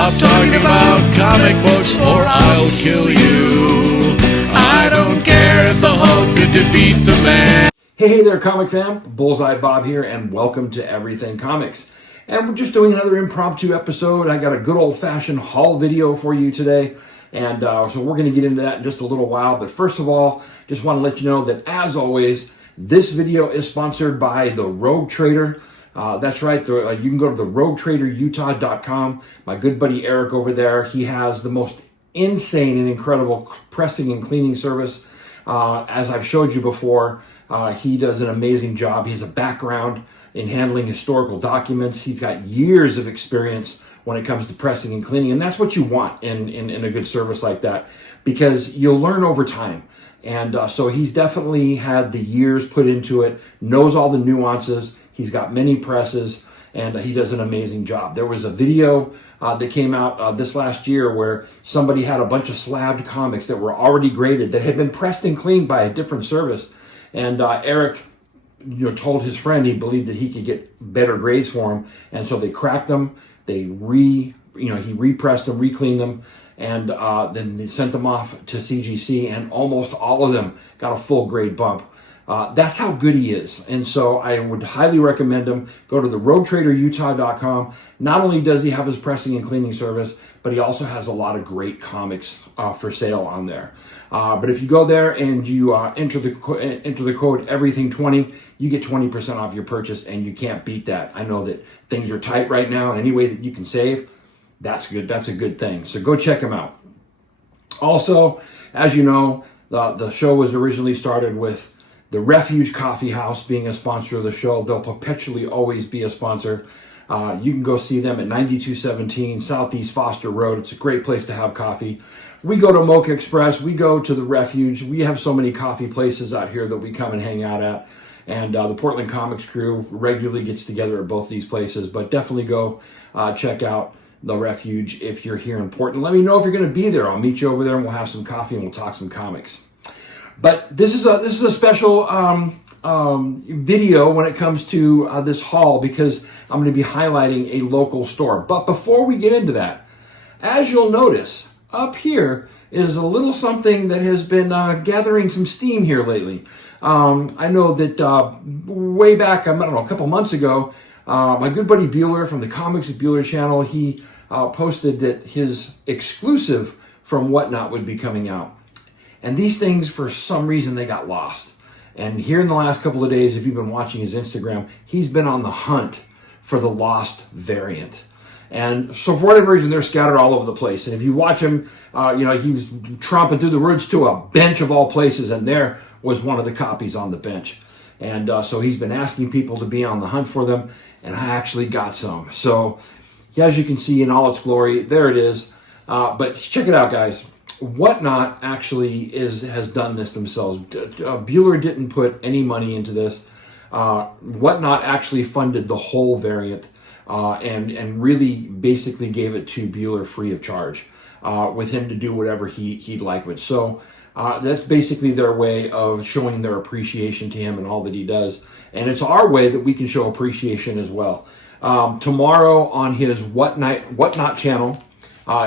Stop talking about comic books or I'll kill you. I don't care if the Hulk could defeat the man. Hey there, comic fam. Bullseye Bob here, and welcome to Everything Comics. And we're just doing another impromptu episode. I got a good old-fashioned haul video for you today. And so we're going to get into that in just a little while. But first of all, just want to let you know that, as always, this video is sponsored by the Rogue Trader. That's right. You can go to the roguetraderutah.com. My good buddy Eric over there, he has the most insane and incredible pressing and cleaning service. As I've showed you before, he does an amazing job. He has a background in handling historical documents. He's got years of experience when it comes to pressing and cleaning. And that's what you want in a good service like that, because you'll learn over time. And so he's definitely had the years put into it, knows all the nuances. He's got many presses, and he does an amazing job. There was a video that came out this last year where somebody had a bunch of slabbed comics that were already graded that had been pressed and cleaned by a different service. And Eric, told his friend he believed that he could get better grades for them, and so they cracked them. They he repressed them, re-cleaned them, and then they sent them off to CGC, and almost all of them got a full grade bump. That's how good he is. And so I would highly recommend him. Go to the roguetraderutah.com. Not only does he have his pressing and cleaning service, but he also has a lot of great comics for sale on there. But if you go there and you enter the code everything20, you get 20% off your purchase, and you can't beat that. I know that things are tight right now, and any way that you can save, that's good. That's a good thing. So go check him out. Also, as you know, the show was originally started with the Refuge Coffee House being a sponsor of the show. They'll perpetually always be a sponsor. You can go see them at 9217 Southeast Foster Road. It's a great place to have coffee. We go to Mocha Express. We go to the Refuge. We have so many coffee places out here that we come and hang out at. And the Portland Comics crew regularly gets together at both these places. But definitely go check out the Refuge if you're here in Portland. Let me know if you're going to be there. I'll meet you over there, and we'll have some coffee and we'll talk some comics. But this is a special video when it comes to this haul, because I'm going to be highlighting a local store. But before we get into that, as you'll notice, up here is a little something that has been gathering some steam here lately. I know that way back, I don't know, a couple months ago, my good buddy Bueller from the Comics with Bueller channel, he posted that his exclusive from Whatnot would be coming out. And these things, for some reason, they got lost. And here in the last couple of days, if you've been watching his Instagram, he's been on the hunt for the lost variant. And so for whatever reason, they're scattered all over the place. And if you watch him, he was tromping through the woods to a bench of all places, and there was one of the copies on the bench. And so he's been asking people to be on the hunt for them, and I actually got some. So as you can see in all its glory, there it is. But check it out, guys. Whatnot actually has done this themselves. Bueller didn't put any money into this. Whatnot actually funded the whole variant and really basically gave it to Bueller free of charge, with him to do whatever he'd like with. So that's basically their way of showing their appreciation to him and all that he does. And it's our way that we can show appreciation as well. Tomorrow on his Whatnot channel,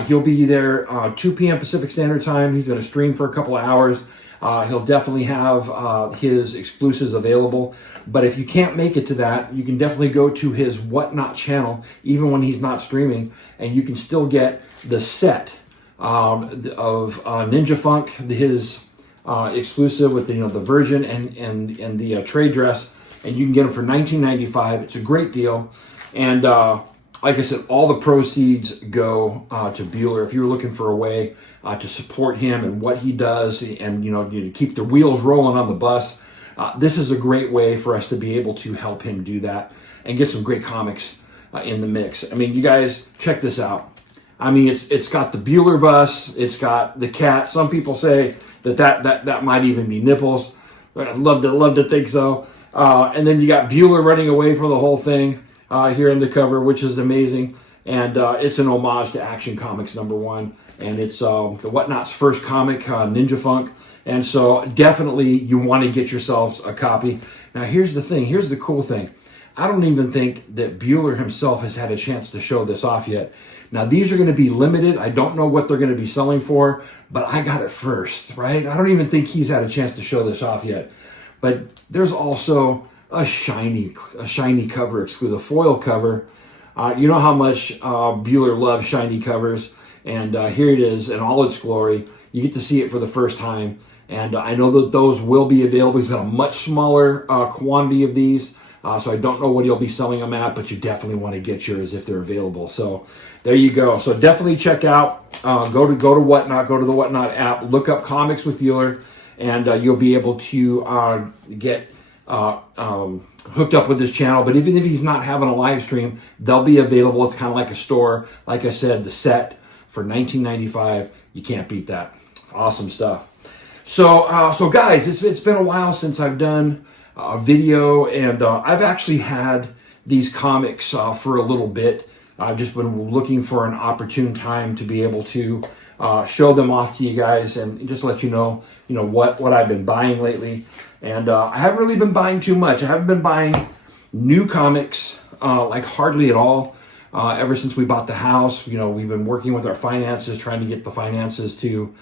he'll be there 2 p.m. Pacific Standard Time. He's going to stream for a couple of hours. He'll definitely have his exclusives available. But if you can't make it to that, you can definitely go to his Whatnot channel, even when he's not streaming, and you can still get the set of Ninja Funk, his exclusive with the Virgin and the trade dress, and you can get them for $19.95. It's a great deal. And like I said, all the proceeds go to Bueller. If you're looking for a way to support him and what he does, and to keep the wheels rolling on the bus, this is a great way for us to be able to help him do that and get some great comics in the mix. I mean, you guys, check this out. I mean, it's got the Bueller bus, it's got the cat. Some people say that might even be nipples. I'd love to think so. And then you got Bueller running away from the whole thing. Here in the cover, which is amazing. And it's an homage to Action Comics #1. And it's the Whatnot's first comic, Ninja Funk. And so definitely you want to get yourselves a copy. Now here's the thing. Here's the cool thing. I don't even think that Bueller himself has had a chance to show this off yet, Now, these are going to be limited. I don't know what they're going to be selling for, but I got it first, right? I don't even think he's had a chance to show this off yet. But there's also a shiny cover, exclusive foil cover. You know how much Bueller loves shiny covers, and here it is in all its glory. You get to see it for the first time, and I know that those will be available. He's got a much smaller quantity of these, so I don't know what he'll be selling them at, but you definitely want to get yours if they're available. So there you go. So definitely check out, go to Whatnot, go to the Whatnot app, look up Comics with Bueller, and you'll be able to get hooked up with his channel. But even if he's not having a live stream, they'll be available. It's kind of like a store. Like I said, the set for $19.95, you can't beat that. Awesome stuff. So guys, it's been a while since I've done a video, and I've actually had these comics for a little bit. I've just been looking for an opportune time to be able to show them off to you guys and just let you know what I've been buying lately. And I haven't really been buying too much. I haven't been buying new comics like hardly at all ever since we bought the house. We've been working with our finances, trying to get the finances to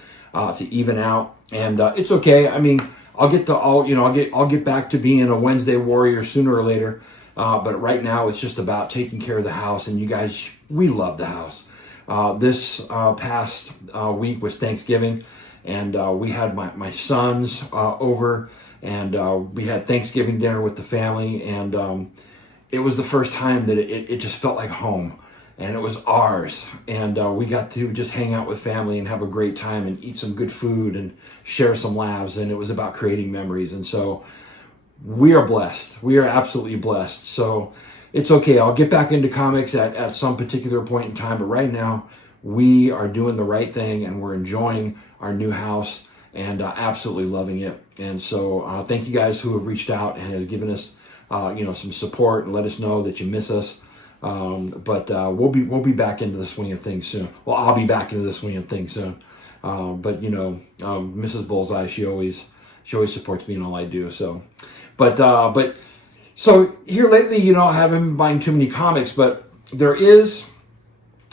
even out, and it's okay. I mean, I'll get back to being a Wednesday warrior sooner or later. But right now, it's just about taking care of the house, and you guys, we love the house. This past week was Thanksgiving, and we had my sons over, and we had Thanksgiving dinner with the family, and it was the first time that it just felt like home, and it was ours, and we got to just hang out with family and have a great time and eat some good food and share some laughs, and it was about creating memories. And so we are blessed. We are absolutely blessed. So it's okay. I'll get back into comics at some particular point in time, but right now we are doing the right thing, and we're enjoying our new house and absolutely loving it. And so thank you guys who have reached out and have given us some support and let us know that you miss us. But we'll be back into the swing of things soon. Well, I'll be back into the swing of things soon. But Mrs. Bullseye, she always supports me in all I do. So, but so here lately, I haven't been buying too many comics, but there is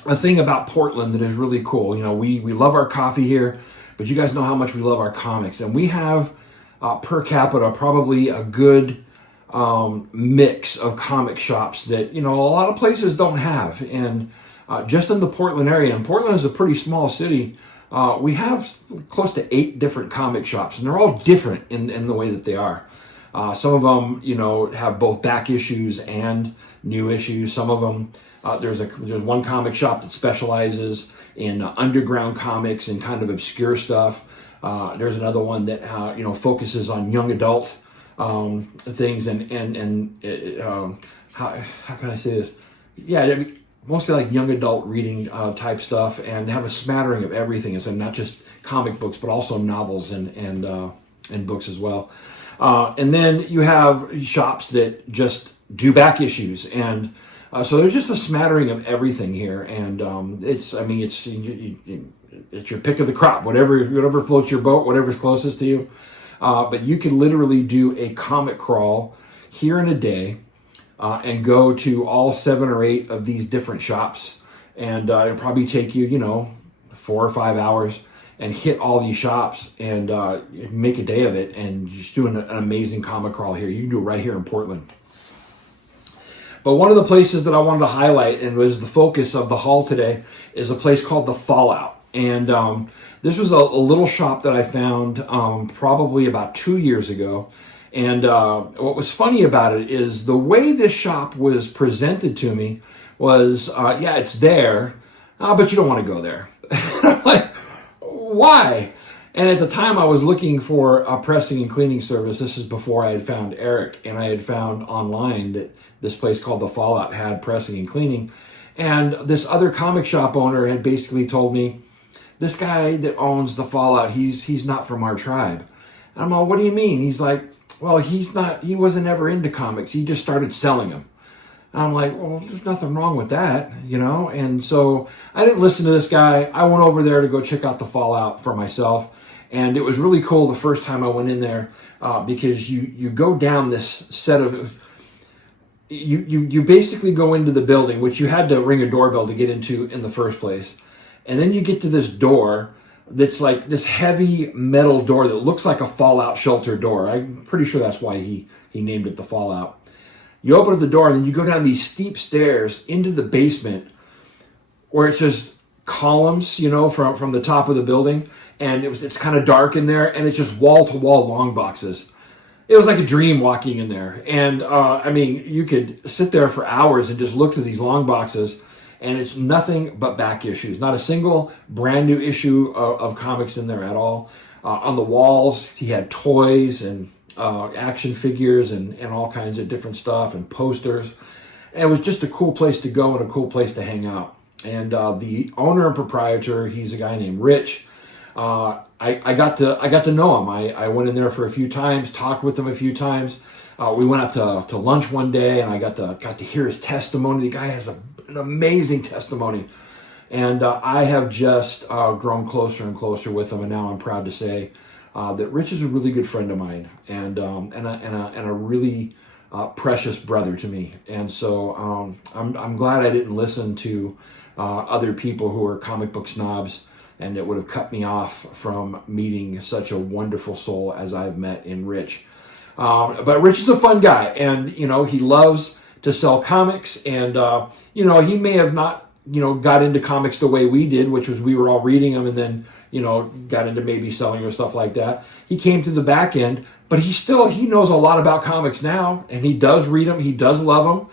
a thing about Portland that is really cool. We love our coffee here, but you guys know how much we love our comics, and we have per capita probably a good mix of comic shops that a lot of places don't have. And just in the Portland area, and Portland is a pretty small city, we have close to 8 different comic shops, and they're all different in the way that they are. Some of them have both back issues and new issues. Some of them there's one comic shop that specializes in underground comics and kind of obscure stuff. There's another one that focuses on young adult things and how can I say this? Yeah, I mean, mostly like young adult reading type stuff, and they have a smattering of everything. And so not just comic books, but also novels and books as well. And then you have shops that just do back issues, and so there's just a smattering of everything here. And it's your pick of the crop, whatever floats your boat, whatever's closest to you. But you can literally do a comic crawl here in a day and go to all 7 or 8 of these different shops. And it'll probably take you, 4 or 5 hours and hit all these shops and make a day of it and just do an amazing comic crawl here. You can do it right here in Portland. But one of the places that I wanted to highlight and was the focus of the haul today is a place called The Fallout. And this was a little shop that I found probably about 2 years ago. And what was funny about it is the way this shop was presented to me was, it's there, but you don't want to go there. I'm like, why? And at the time I was looking for a pressing and cleaning service. This is before I had found Eric, and I had found online that this place called The Fallout had pressing and cleaning. And this other comic shop owner had basically told me, this guy that owns The Fallout, he's not from our tribe. And I'm like, what do you mean? He's like, well, he wasn't ever into comics. He just started selling them. And I'm like, well, there's nothing wrong with that, And so I didn't listen to this guy. I went over there to go check out The Fallout for myself. And it was really cool the first time I went in there because you go down this set of... you basically go into the building, which you had to ring a doorbell to get into in the first place. And then you get to this door that's like this heavy metal door that looks like a Fallout shelter door. I'm pretty sure that's why he named it the Fallout. You open up the door and then you go down these steep stairs into the basement where it's just columns, you know, from the top of the building. And it's kind of dark in there, and it's just wall-to-wall long boxes. It was like a dream walking in there. And, I mean, you could sit there for hours and just look through these long boxes, and it's nothing but back issues. Not a single brand new issue of comics in there at all. On the walls, he had toys and action figures and all kinds of different stuff and posters. And it was just a cool place to go and a cool place to hang out. And the owner and proprietor, he's a guy named Rich. I got to know him. I went in there for a few times, talked with him a few times. We went out to lunch one day, and I got to hear his testimony. The guy has an amazing testimony, and I have just grown closer and closer with him. And now I'm proud to say that Rich is a really good friend of mine, and a really precious brother to me. And so I'm glad I didn't listen to other people who are comic book snobs, and it would have cut me off from meeting such a wonderful soul as I've met in Rich. But Rich is a fun guy, and, you know, he loves to sell comics, and, you know, he may have not, you know, got into comics the way we did, which was we were all reading them and then, you know, got into maybe selling or stuff like that. He came to the back end, but he knows a lot about comics now, and he does read them, he does love them.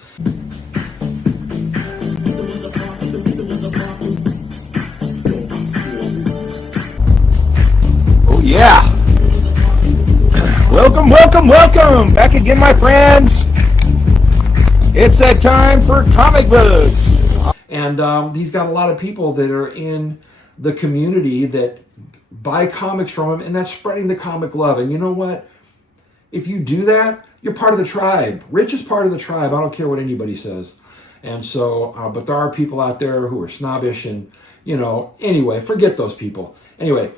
Yeah. Welcome, welcome, welcome. Back again, my friends. It's that time for comic books. And he's got a lot of people that are in the community that buy comics from him, and that's spreading the comic love. And you know what? If you do that, you're part of the tribe. Rich is part of the tribe. I don't care what anybody says. And so, but there are people out there who are snobbish and, you know, anyway, forget those people. Anyway,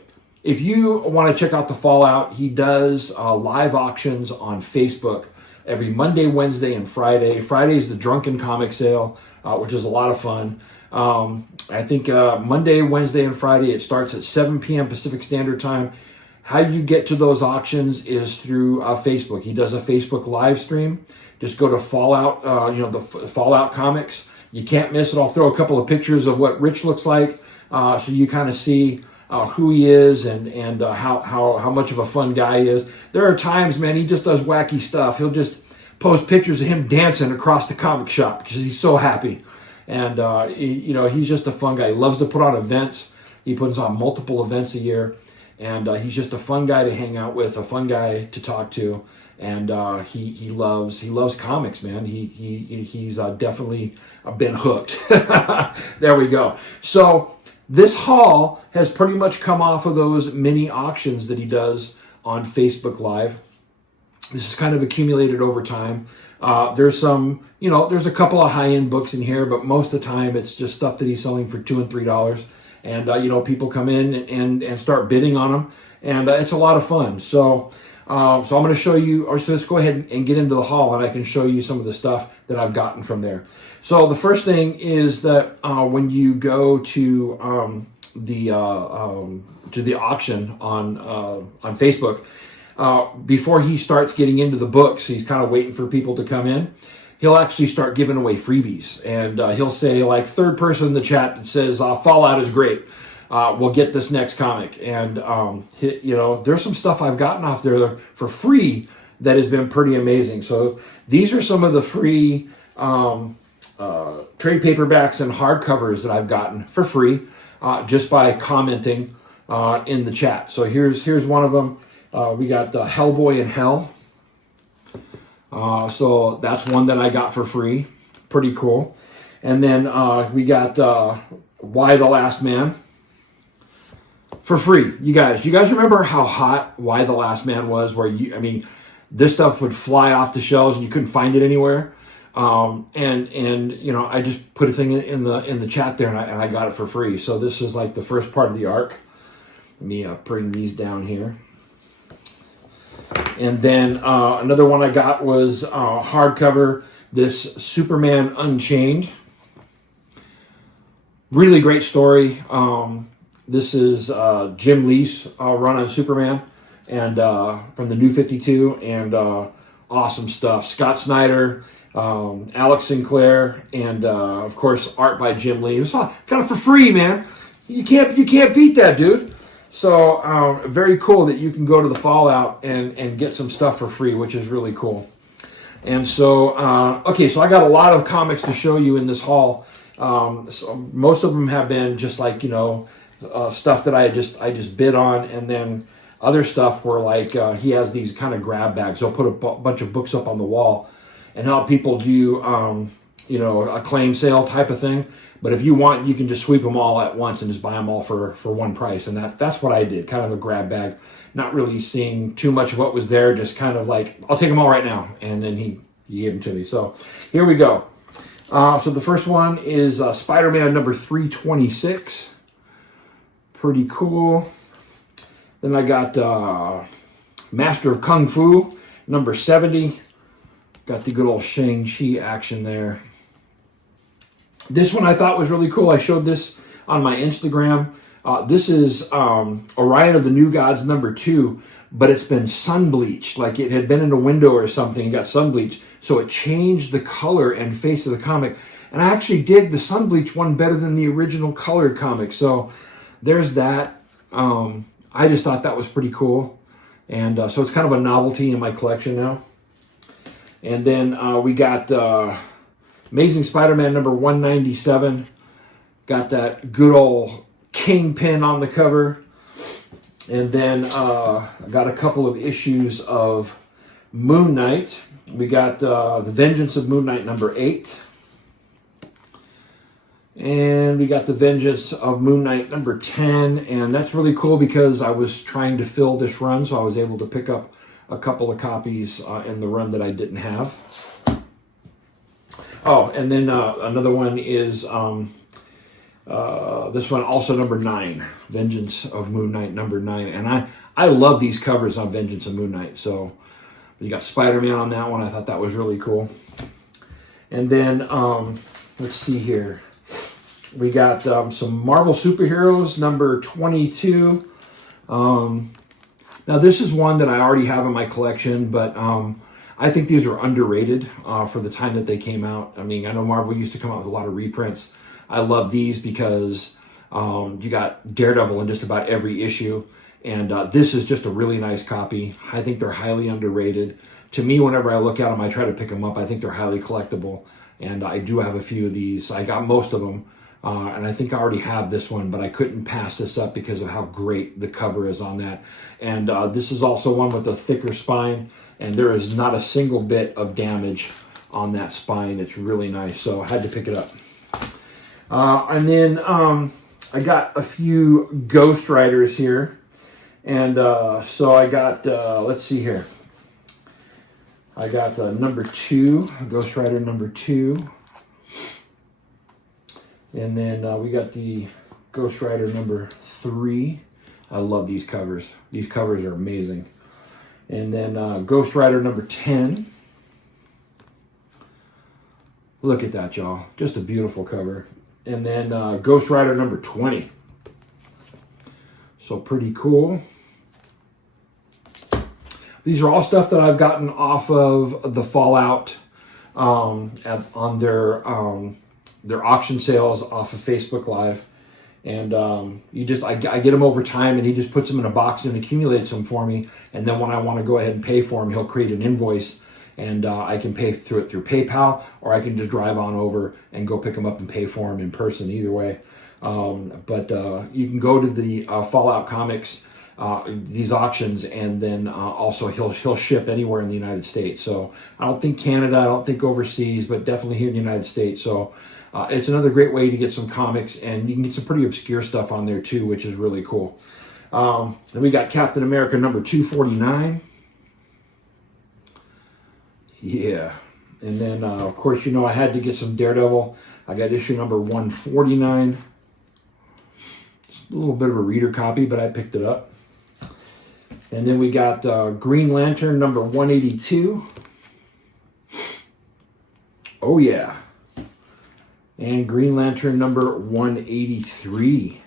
if you want to check out the Fallout, he does live auctions on Facebook every Monday, Wednesday, and Friday. Friday is the Drunken Comic Sale, which is a lot of fun. I think Monday, Wednesday, and Friday, it starts at 7 p.m. Pacific Standard Time. How you get to those auctions is through Facebook. He does a Facebook live stream. Just go to Fallout, the Fallout Comics. You can't miss it. I'll throw a couple of pictures of what Rich looks like, so you kind of see who he is and how much of a fun guy he is. There are times, man, he just does wacky stuff. He'll just post pictures of him dancing across the comic shop because he's so happy. And he's just a fun guy. He loves to put on events. He puts on multiple events a year, and he's just a fun guy to hang out with, a fun guy to talk to. And he loves comics, man. He's definitely been hooked. There we go. So this haul has pretty much come off of those mini auctions that he does on Facebook Live. This is kind of accumulated over time. There's a couple of high-end books in here, but most of the time it's just stuff that he's selling for $2 and $3. And, people come in and start bidding on them. And it's a lot of fun. So I'm going to show you, or so let's go ahead and get into the haul, and I can show you some of the stuff that I've gotten from there. So the first thing is that when you go to the auction on Facebook, before he starts getting into the books, he's kind of waiting for people to come in. He'll actually start giving away freebies, and he'll say, like, third person in the chat that says Fallout is great. We'll get this next comic. And, there's some stuff I've gotten off there for free that has been pretty amazing. So these are some of the free trade paperbacks and hardcovers that I've gotten for free just by commenting in the chat. So here's one of them. We got Hellboy in Hell. So that's one that I got for free. Pretty cool. And then we got Y the Last Man for free. You guys remember how hot Y the Last Man was, where this stuff would fly off the shelves and you couldn't find it anywhere. I just put a thing in the chat there, and I got it for free. So this is like the first part of the arc. Let me bring these down here. And then another one I got was hardcover this Superman Unchained. Really great story. This is Jim Lee's run on Superman, and from the New 52, and awesome stuff. Scott Snyder, Alex Sinclair, and of course art by Jim Lee. It was kind of for free, man. You can't beat that, dude. So very cool that you can go to the Fallout and get some stuff for free, which is really cool. And so okay, so I got a lot of comics to show you in this haul. So most of them have been just like, you know, stuff that I just bid on, and then other stuff where like he has these kind of grab bags. He'll put a bunch of books up on the wall and help people do you know, a claim sale type of thing. But if you want, you can just sweep them all at once and just buy them all for one price. And that's what I did, kind of a grab bag, not really seeing too much of what was there, just kind of like, I'll take them all right now. And then he gave them to me. So here we go. So the first one is Spider-Man number 326. Pretty cool. Then I got Master of Kung Fu number 70. Got the good old Shang-Chi action there. This one I thought was really cool. I showed this on my Instagram. This is Orion of the New Gods number 2, but it's been sun bleached. Like it had been in a window or something and got sun bleached. So it changed the color and face of the comic. And I actually dig the sun bleach one better than the original colored comic. So there's that. I just thought that was pretty cool. And so it's kind of a novelty in my collection now. And then we got Amazing Spider-Man number 197. Got that good old Kingpin on the cover. And then I got a couple of issues of Moon Knight. We got The Vengeance of Moon Knight number 8. And we got The Vengeance of Moon Knight number 10. And that's really cool because I was trying to fill this run, so I was able to pick up a couple of copies in the run that I didn't have. Oh, and then another one is this one, also number 9. Vengeance of Moon Knight number 9. And I love these covers on Vengeance of Moon Knight. So you got Spider-Man on that one. I thought that was really cool. And then, let's see here. We got some Marvel Superheroes, number 22. Now, this is one that I already have in my collection, but I think these are underrated for the time that they came out. I mean, I know Marvel used to come out with a lot of reprints. I love these because you got Daredevil in just about every issue. And this is just a really nice copy. I think they're highly underrated. To me, whenever I look at them, I try to pick them up. I think they're highly collectible. And I do have a few of these. I got most of them. And I think I already have this one, but I couldn't pass this up because of how great the cover is on that. And this is also one with a thicker spine. And there is not a single bit of damage on that spine. It's really nice. So I had to pick it up. And then I got a few Ghost Riders here. And so I got, let's see here. I got number 2, Ghost Rider number 2. And then we got the Ghost Rider number 3. I love these covers. These covers are amazing. And then Ghost Rider number 10. Look at that, y'all. Just a beautiful cover. And then Ghost Rider number 20. So pretty cool. These are all stuff that I've gotten off of the Fallout on their auction sales off of Facebook Live. And I get them over time, and he just puts them in a box and accumulates them for me. And then when I want to go ahead and pay for them, he'll create an invoice, and I can pay through PayPal, or I can just drive on over and go pick them up and pay for them in person. Either way, but you can go to the Fallout Comics these auctions, and then also he'll ship anywhere in the United States. So I don't think Canada, I don't think overseas, but definitely here in the United States. So it's another great way to get some comics, and you can get some pretty obscure stuff on there too, which is really cool. Then we got Captain America number 249. Yeah. And then, of course, you know, I had to get some Daredevil. I got issue number 149. It's a little bit of a reader copy, but I picked it up. And then we got Green Lantern number 182. Oh, yeah. And Green Lantern number 183.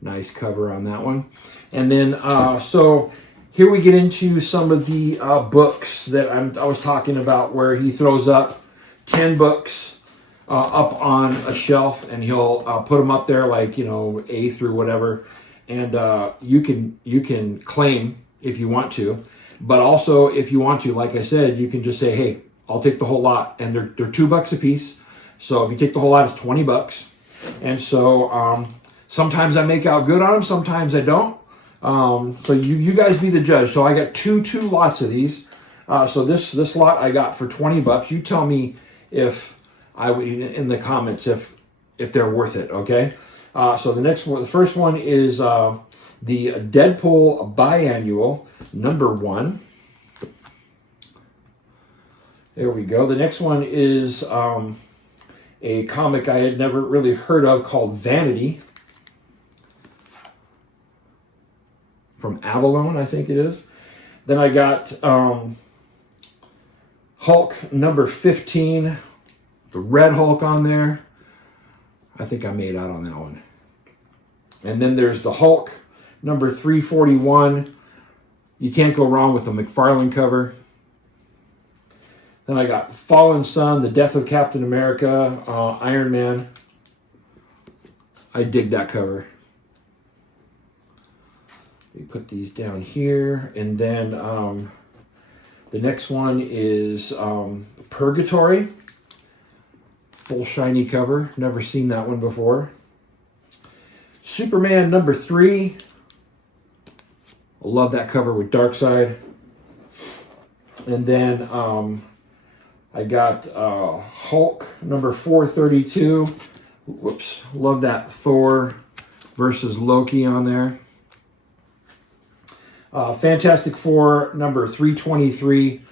Nice cover on that one. And then, so here we get into some of the books that I was talking about, where he throws up 10 books up on a shelf, and he'll put them up there like, you know, A through whatever. And you can claim if you want to. But also, if you want to, like I said, you can just say, hey, I'll take the whole lot. And they're $2 a piece. So if you take the whole lot, it's 20 bucks. And so sometimes I make out good on them, sometimes I don't. So you guys be the judge. So I got two lots of these. So this lot I got for 20 bucks. You tell me if in the comments if they're worth it, okay? So the first one is the Deadpool biannual number 1. There we go. The next one is a comic I had never really heard of called Vanity, from Avalon, I think it is. Then I got Hulk number 15, the Red Hulk on there. I think I made out on that one. And then there's the Hulk number 341. You can't go wrong with the McFarlane cover. Then I got Fallen Sun, The Death of Captain America, Iron Man. I dig that cover. We put these down here. And then the next one is Purgatory. Full shiny cover. Never seen that one before. Superman number 3. I love that cover with Darkseid. And then I got Hulk number 432. Whoops. Love that Thor versus Loki on there. Fantastic Four number 323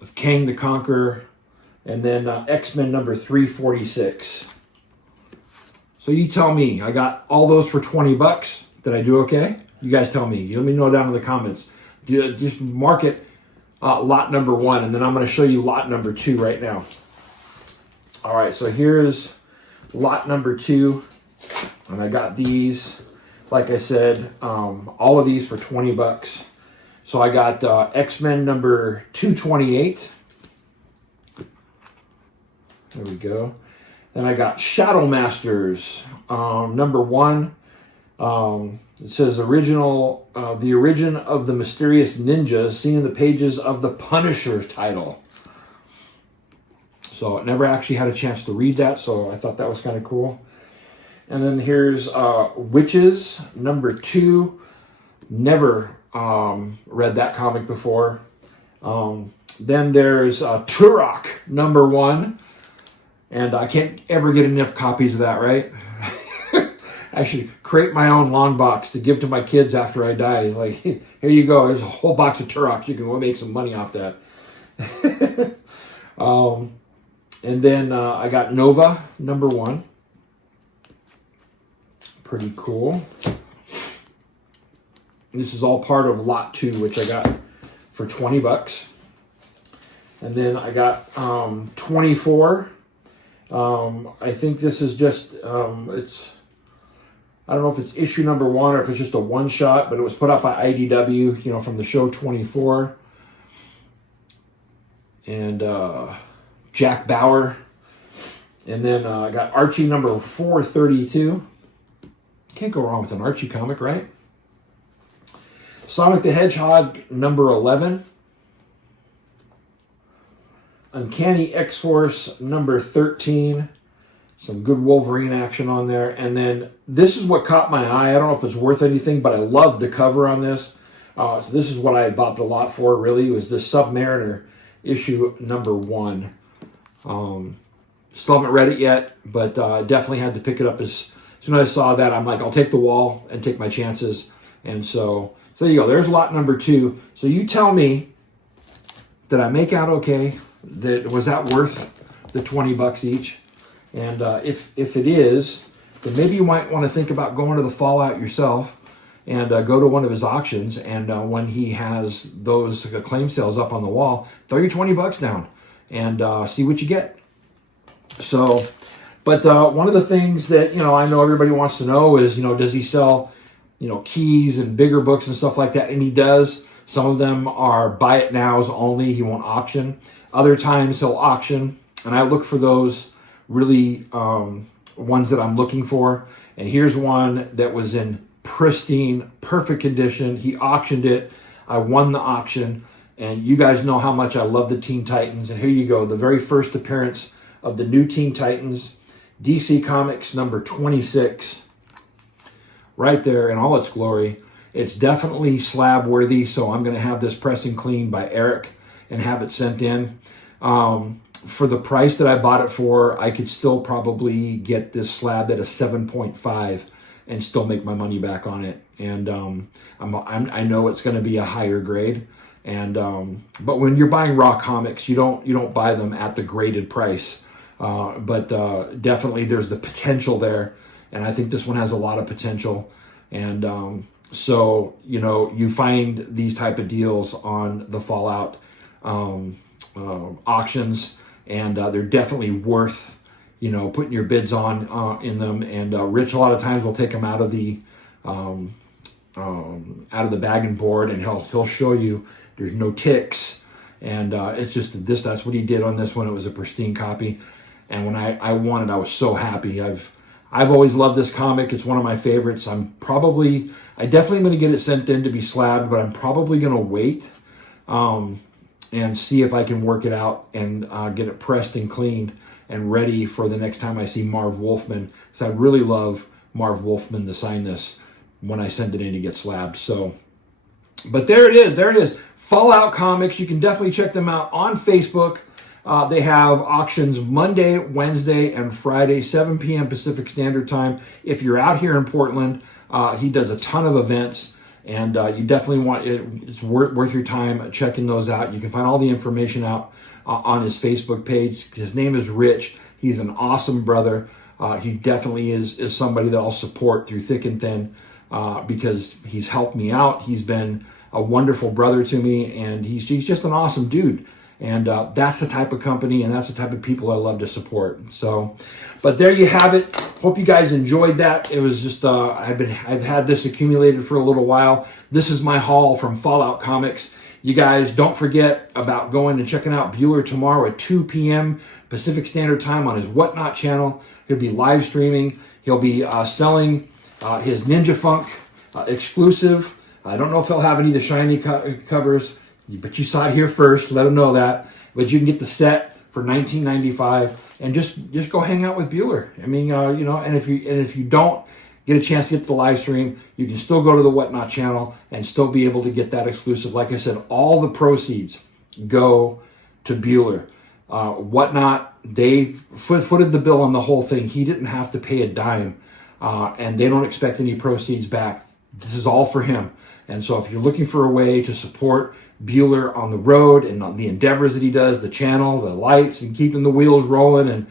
with Kang the Conqueror. And then X-Men number 346. So you tell me. I got all those for 20 bucks. Did I do okay? You guys tell me. Let me know down in the comments. Just mark it lot number 1, and then I'm going to show you lot number 2 right now. All right, so here's lot number 2, and I got these, like I said, all of these for 20 bucks. So I got X-Men number 228. There we go. Then I got Shadow Masters number 1. It says the origin of the mysterious ninjas seen in the pages of the Punisher's title. So I never actually had a chance to read that, so I thought that was kind of cool. And then here's Witches number 2. Never read that comic before. Then there's Turok number 1. And I can't ever get enough copies of that, right? I should create my own long box to give to my kids after I die. It's like, here you go. There's a whole box of Turoks. You can go make some money off that. And then I got Nova number 1. Pretty cool. This is all part of lot 2, which I got for 20 bucks. And then I got 24. I think this is just, I don't know if it's issue number 1 or if it's just a one-shot, but it was put out by IDW, you know, from the show 24. And Jack Bauer. And then I got Archie number 432. Can't go wrong with an Archie comic, right? Sonic the Hedgehog number 11. Uncanny X-Force number 13. Some good Wolverine action on there. And then this is what caught my eye. I don't know if it's worth anything, but I love the cover on this. So this is what I bought the lot for, really. It was the Submariner issue number 1. Still haven't read it yet, but I definitely had to pick it up as soon as I saw that. I'm like, I'll take the wall and take my chances. And so there you go. There's lot number 2. So you tell me, did I make out okay? Was that worth the 20 bucks each? And if it is, then maybe you might want to think about going to the Fallout yourself and go to one of his auctions. And when he has those claim sales up on the wall, throw your $20 down and see what you get. So, but one of the things that, I know everybody wants to know is, does he sell, keys and bigger books and stuff like that? And he does. Some of them are buy it nows only. He won't auction. Other times he'll auction, and I look for those really ones that I'm looking for. And here's one that was in pristine, perfect condition. He auctioned it. I won the auction, and you guys know how much I love the Teen Titans. And here you go, the very first appearance of the new Teen Titans, DC Comics number 26, right there in all its glory. It's definitely slab worthy, so I'm going to have this press and clean by Eric and have it sent in. For the price that I bought it for, I could still probably get this slab at a 7.5 and still make my money back on it. And I know it's going to be a higher grade. And but when you're buying raw comics, you don't buy them at the graded price. But definitely there's the potential there, and I think this one has a lot of potential. And so you find these type of deals on the Fallout auctions, and they're definitely worth putting your bids on in them. And Rich a lot of times will take them out of the bag and board, and he'll show you there's no ticks, and it's just this. That's what he did on this one. It was a pristine copy, and when I won it, I was so happy. I've always loved this comic. It's one of my favorites. I definitely going to get it sent in to be slabbed, but I'm probably going to wait and see if I can work it out and get it pressed and cleaned and ready for the next time I see Marv Wolfman. So I really love Marv Wolfman to sign this when I send it in to get slabbed. So, but there it is. Fallout Comics. You can definitely check them out on Facebook. They have auctions Monday, Wednesday, and Friday, 7 p.m. Pacific Standard Time. If you're out here in Portland, he does a ton of events, and you definitely want it. It's worth your time checking those out. You can find all the information out on his Facebook page. His name is Rich. He's an awesome brother. He definitely is somebody that I'll support through thick and thin because he's helped me out. He's been a wonderful brother to me, and he's just an awesome dude. And that's the type of company and that's the type of people I love to support. So, but there you have it. Hope you guys enjoyed that. It was just I've had this accumulated for a little while. This is my haul from Fallout Comics. You guys don't forget about going and checking out Bueller tomorrow at 2 p.m. Pacific Standard Time on his Whatnot channel. He'll be live streaming. He'll be selling his Ninja Funk exclusive. I don't know if he'll have any of the shiny covers, but you saw it here first. Let him know that. But you can get the set for $19.95 and just go hang out with Bueller. I mean, and if you don't get a chance to get to the live stream, you can still go to the Whatnot channel and still be able to get that exclusive. Like I said, all the proceeds go to Bueller. Whatnot, they footed the bill on the whole thing. He didn't have to pay a dime, and they don't expect any proceeds back. This is all for him. And so if you're looking for a way to support Bueller on the road and on the endeavors that he does, the channel, the lights, and keeping the wheels rolling,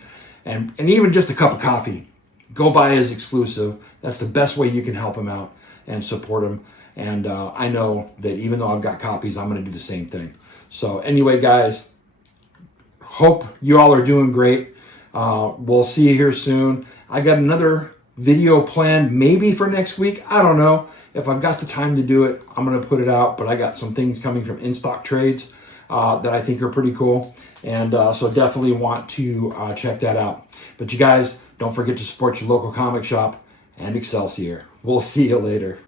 and even just a cup of coffee, go buy his exclusive. That's the best way you can help him out and support him. And I know that even though I've got copies, I'm going to do the same thing. So anyway, guys, hope you all are doing great. We'll see you here soon. I got another video planned maybe for next week. I don't know. If I've got the time to do it, I'm going to put it out. But I got some things coming from In Stock Trades that I think are pretty cool. And so definitely want to check that out. But you guys, don't forget to support your local comic shop and Excelsior. We'll see you later.